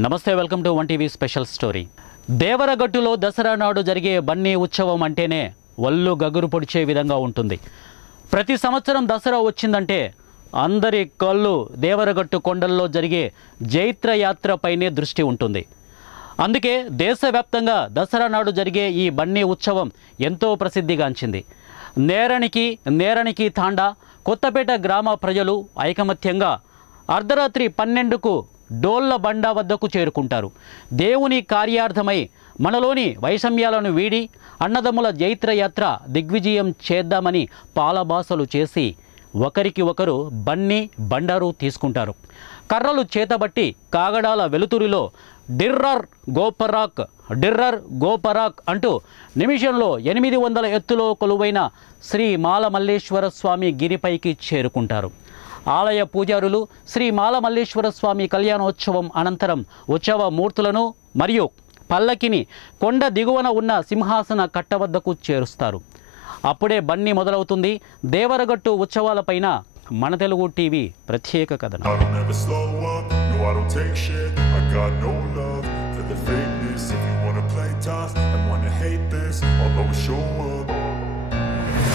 నమస్తే, welcome to one TV special story. దేవరగట్టులో దసరా నాడు జరిగే బన్నీ ఉత్సవం అంటేనే ఒళ్ళు గగురు పొడిచే విధంగా ఉంటుంది. ప్రతి సంవత్సరం దసరా వచ్చిందంటే అందరి కళ్ళు దేవరగట్టు కొండల్లో జరిగే జైత్రయాత్రపైనే దృష్టి ఉంటుంది. అందుకే దేశవ్యాప్తంగా దసరా నాడు జరిగే ఈ బన్నీ ఉత్సవం ఎంతో ప్రసిద్ధిగాంచింది. నేరణికి తాండా కొత్తపేట గ్రామ ప్రజలు ఐకమత్యంగా అర్ధరాత్రి 12కు డోళ్ల బండ వద్దకు చేరుకుంటారు. దేవుని కార్యార్థమై మనలోని వైషమ్యాలను వీడి అన్నదమ్ముల జైత్రయాత్ర దిగ్విజయం చేద్దామని పాలబాసలు చేసి ఒకరికి ఒకరు బన్నీ బండారు తీసుకుంటారు. కర్రలు చేతబట్టి కాగడాల వెలుతురిలో డిర్రర్ గోపరాక్ అంటూ నిమిషంలో 800 ఎత్తులో కొలువైన శ్రీ మాలమల్లేశ్వర స్వామి గిరిపైకి చేరుకుంటారు. ఆలయ పూజారులు శ్రీ మాలమల్లేశ్వర స్వామి కళ్యాణోత్సవం అనంతరం ఉత్సవ మూర్తులను మరియు పల్లకిని కొండ దిగువన ఉన్న సింహాసన కట్ట వద్దకు చేరుస్తారు. అప్పుడే బన్నీ మొదలవుతుంది. దేవరగట్టు ఉత్సవాలపైన మన తెలుగు టీవీ ప్రత్యేక కథనం.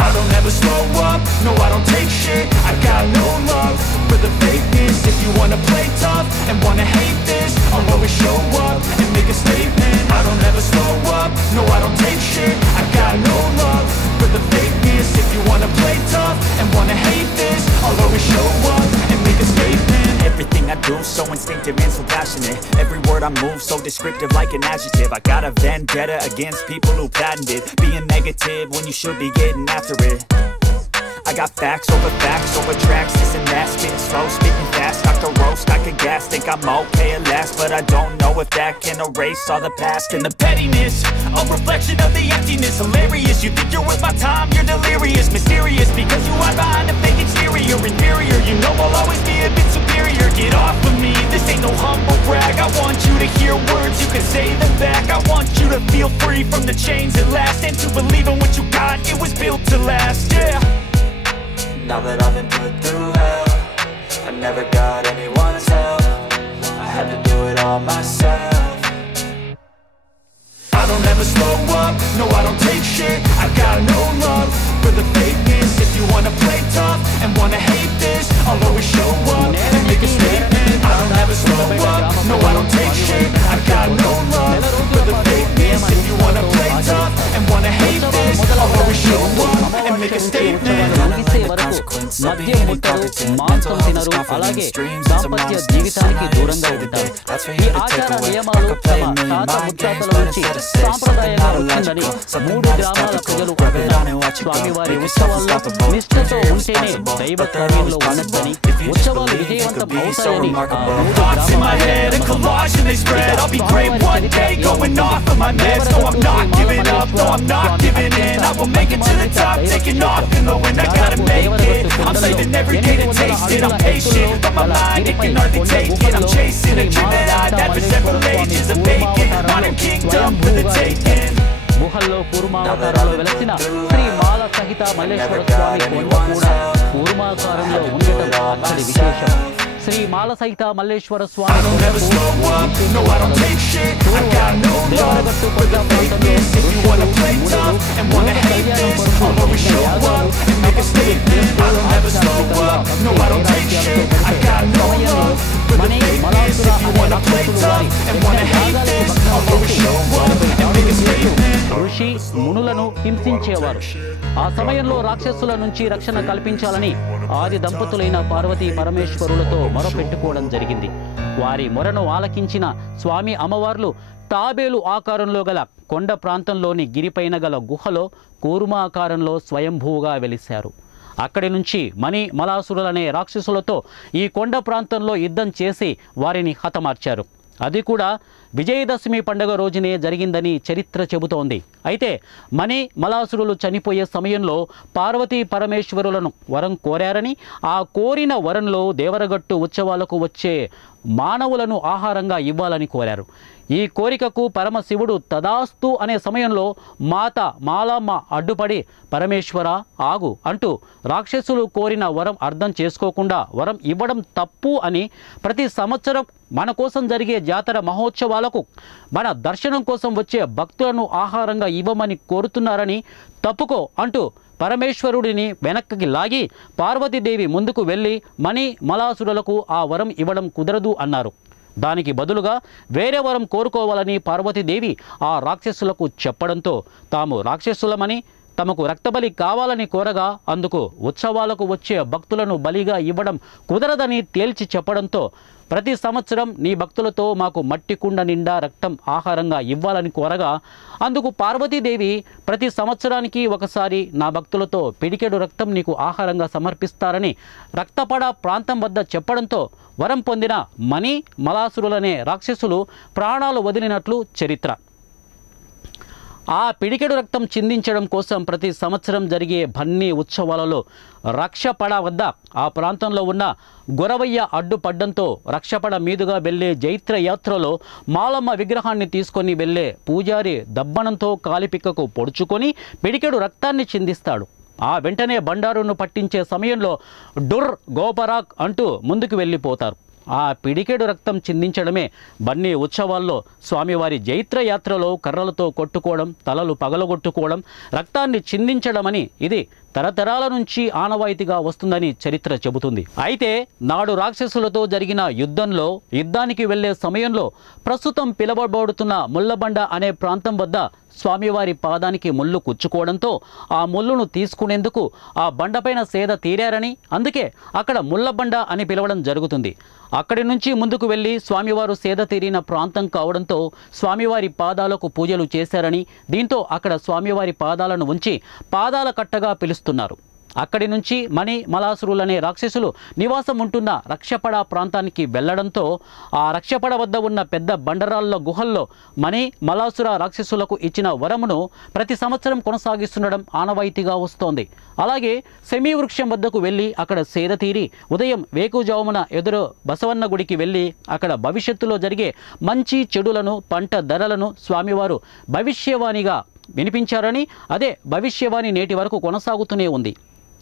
I don't ever slow up, no I don't take shit. I got no love for the fakeness. If you wanna play tough and wanna hate this, I'll always show up and make a statement. I don't ever slow up, no I don't take shit. I got no love for the fakeness. If you wanna play tough and wanna hate this, I'll always show up and make a statement. Everything I do so instinctive and so passionate. Every word I move so descriptive like an adjective. I got a vendetta against people who patented being negative when you should be getting after it. I got facts over tracks, this and that, spitting slow, speaking fast, Dr. Roast, I could gas, think I'm okay at last, but I don't know if that can erase all the past and the pettiness, a reflection of the emptiness, hilarious, you think you're worth my time, you're delirious, mysterious, because you hide behind a fake exterior, inferior, you know I'll always be a bit superior, get off of me, this ain't no humble brag, I want you to hear words, you can say them back, I want you to feel free from the chains that last, and to believe in what you got, it was built to last, yeah. Now that I've been put through hell, I never got anyone's help, I had to do it all myself. I don't ever slow up, no I don't take shit, I got no love for the fakeness. If you wanna play tough and wanna hate this, I'll always show up and make a statement. I don't ever slow up, no I don't take shit, I got no love for the fakeness. If you wanna play tough and wanna hate this, I'll always show up and make a statement. మద్యం ముట్టరు, మాంసం తినరు, అలాగే దాంపత్య జీవితానికి దూరంగా ఉంటారు. ఈ ఆచార నియమాలు తమ తాత ముత్తాతల నుంచి సాంప్రదాయంగా వచ్చిందని 3 గ్రామాల ప్రజలు స్వామివారి ఉత్సవాల్లో నిష్ఠతో ఉంటేనే దైవ కార్యంలో ఉన్నదని, ఉత్సవాలు విజయవంతం అవుతాయని I'm saving every day to taste it. I'm patient, but my mind, it can hardly take it. I'm chasing a dream that I've had for several ages of vacant. Modern kingdom for the taking. గుహల్లో కూర్మావతారంలో వెలసిన శ్రీ మాల సహిత మల్లేశ్వర స్వామి కొండ కూడా కూర్మాకారంలో ఉండటం అక్కడి విశేషం. శ్రీ మాల సహిత మల్లేశ్వర స్వామి దేవరగట్టు కొండ ఋషి మునులను హింసించేవారు. ఆ సమయంలో రాక్షసుల నుంచి రక్షణ కల్పించాలని ఆది దంపతులైన పార్వతీ పరమేశ్వరులతో మొరపెట్టుకోవడం జరిగింది. వారి మొరను ఆలకించిన స్వామి అమ్మవార్లు తాబేలు ఆకారంలో గల కొండ ప్రాంతంలోని గిరిపైన గల గుహలో కూర్మాకారంలో స్వయంభూగా వెలిశారు. అక్కడి నుంచి మలాసురులనే రాక్షసులతో ఈ కొండ ప్రాంతంలో యుద్ధం చేసి వారిని హతమార్చారు. అది కూడా విజయదశమి పండుగ రోజునే జరిగిందని చరిత్ర చెబుతోంది. అయితే మలాసురులు చనిపోయే సమయంలో పార్వతీ పరమేశ్వరులను వరం కోరారని, ఆ కోరిన వరంలో దేవరగట్టు ఉత్సవాలకు వచ్చే మానవులను ఆహారంగా ఇవ్వాలని కోరారు. ఈ కోరికకు పరమశివుడు తదాస్తు అనే సమయంలో మాత మాలమ్మ అడ్డుపడి పరమేశ్వర ఆగు అంటూ రాక్షసులు కోరిన వరం అర్థం చేసుకోకుండా వరం ఇవ్వడం తప్పు అని ప్రతి సంవత్సరం మన కోసం జరిగే జాతర మహోత్సవాలకు మన దర్శనం కోసం వచ్చే భక్తులను ఆహారంగా ఇవ్వమని కోరుతున్నారని తప్పుకో అంటూ పరమేశ్వరుడిని వెనక్కి లాగి పార్వతీదేవి ముందుకు వెళ్ళి మణి మలాసురులకు ఆ వరం ఇవ్వడం కుదరదు అన్నారు. దానికి బదులుగా వేరే వరం కోరుకోవాలని పార్వతీదేవి ఆ రాక్షసులకు చెప్పడంతో తాము రాక్షసులమని తమకు రక్తబలి కావాలని కోరగా అందుకు ఉత్సవాలకు వచ్చే భక్తులను బలిగా ఇవ్వడం కుదరదని తేల్చి చెప్పడంతో ప్రతి సంవత్సరం నీ భక్తులతో మాకు మట్టి కుండ నిండా రక్తం ఆహారంగా ఇవ్వాలని కోరగా అందుకు పార్వతీదేవి ప్రతి సంవత్సరానికి ఒకసారి నా భక్తులతో పిడికెడు రక్తం నీకు ఆహారంగా సమర్పిస్తారని రక్తపడ ప్రాంతం వద్ద చెప్పడంతో వరం పొందిన మణి మలాసురులనే రాక్షసులు ప్రాణాలు వదిలినట్లు చరిత్ర. ఆ పిడికెడు రక్తం చిందించడం కోసం ప్రతి సంవత్సరం జరిగే బన్నీ ఉత్సవాలలో రక్షపడ వద్ద ఆ ప్రాంతంలో ఉన్న గొరవయ్య అడ్డుపడ్డంతో రక్షపడ మీదుగా వెళ్లే జైత్ర యాత్రలో మాలమ్మ విగ్రహాన్ని తీసుకొని వెళ్లే పూజారి దబ్బనంతో కాలిపిక్కకు పొడుచుకొని పిడికెడు రక్తాన్ని చిందిస్తాడు. ఆ వెంటనే బండారును పట్టించే సమయంలో డుర్ గోపరాక్ అంటూ ముందుకు వెళ్ళిపోతారు. ఆ పిడికెడు రక్తం చిందించడమే బన్నీ ఉత్సవాల్లో స్వామివారి జైత్ర యాత్రలో కర్రలతో కొట్టుకోవడం, తలలు పగలగొట్టుకోవడం, రక్తాన్ని చిందించడమని ఇది తరతరాల నుంచి ఆనవాయితీగా వస్తుందని చరిత్ర చెబుతుంది. అయితే నాడు రాక్షసులతో జరిగిన యుద్ధానికి వెళ్లే సమయంలో ప్రస్తుతం పిలువబడుతున్న ముళ్ళబండ అనే ప్రాంతం వద్ద స్వామివారి పాదానికి ముళ్ళు కుచ్చుకోవడంతో ఆ ముళ్ళును తీసుకునేందుకు ఆ బండపైన సేద తీరారని అందుకే అక్కడ ముళ్ళబండ అని పిలవడం జరుగుతుంది. అక్కడి నుంచి ముందుకు వెళ్ళి స్వామివారు సేద తీరిన ప్రాంతం కావడంతో స్వామివారి పాదాలకు పూజలు చేశారని దీంతో అక్కడ స్వామివారి పాదాలను ఉంచి పాదాల కట్టగా పిలుస్తున్నారు. అక్కడి నుంచి మణి మలాసురులనే రాక్షసులు నివాసం ఉంటున్న రక్షపడ ప్రాంతానికి వెళ్లడంతో ఆ రక్షపడ వద్ద ఉన్న పెద్ద బండరాళ్ళ గుహల్లో మణి మలాసుర రాక్షసులకు ఇచ్చిన వరమును ప్రతి సంవత్సరం కొనసాగిస్తుండడం ఆనవాయితీగా వస్తోంది. అలాగే సెమీ వృక్షం వద్దకు వెళ్ళి అక్కడ సేద తీరి ఉదయం వేకుజామున ఎదురు బసవన్న గుడికి వెళ్ళి అక్కడ భవిష్యత్తులో జరిగే మంచి చెడులను పంట ధరలను స్వామివారు భవిష్యవాణిగా వినిపించారని అదే భవిష్యవాణి నేటి వరకు కొనసాగుతూనే ఉంది.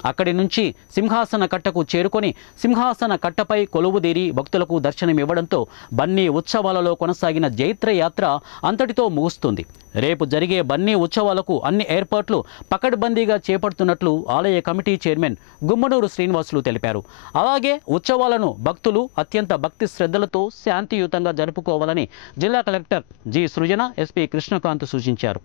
అక్కడి నుంచి సింహాసన కట్టకు చేరుకొని సింహాసన కట్టపై కొలువుదీరి భక్తులకు దర్శనమివ్వడంతో బన్నీ ఉత్సవాలలో కొనసాగిన జైత్ర యాత్ర అంతటితో ముగుస్తుంది. రేపు జరిగే బన్నీ ఉత్సవాలకు అన్ని ఏర్పాట్లు పకడ్బందీగా చేపడుతున్నట్లు ఆలయ కమిటీ చైర్మన్ గుమ్మనూరు శ్రీనివాసులు తెలిపారు. అలాగే ఉత్సవాలను భక్తులు అత్యంత భక్తి శ్రద్ధలతో శాంతియుతంగా జరుపుకోవాలని జిల్లా కలెక్టర్ జి సృజన, ఎస్పీ కృష్ణకాంత్ సూచించారు.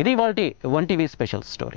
ఇది ఇవాల్టి 1 టీవీ స్పెషల్ స్టోరీ.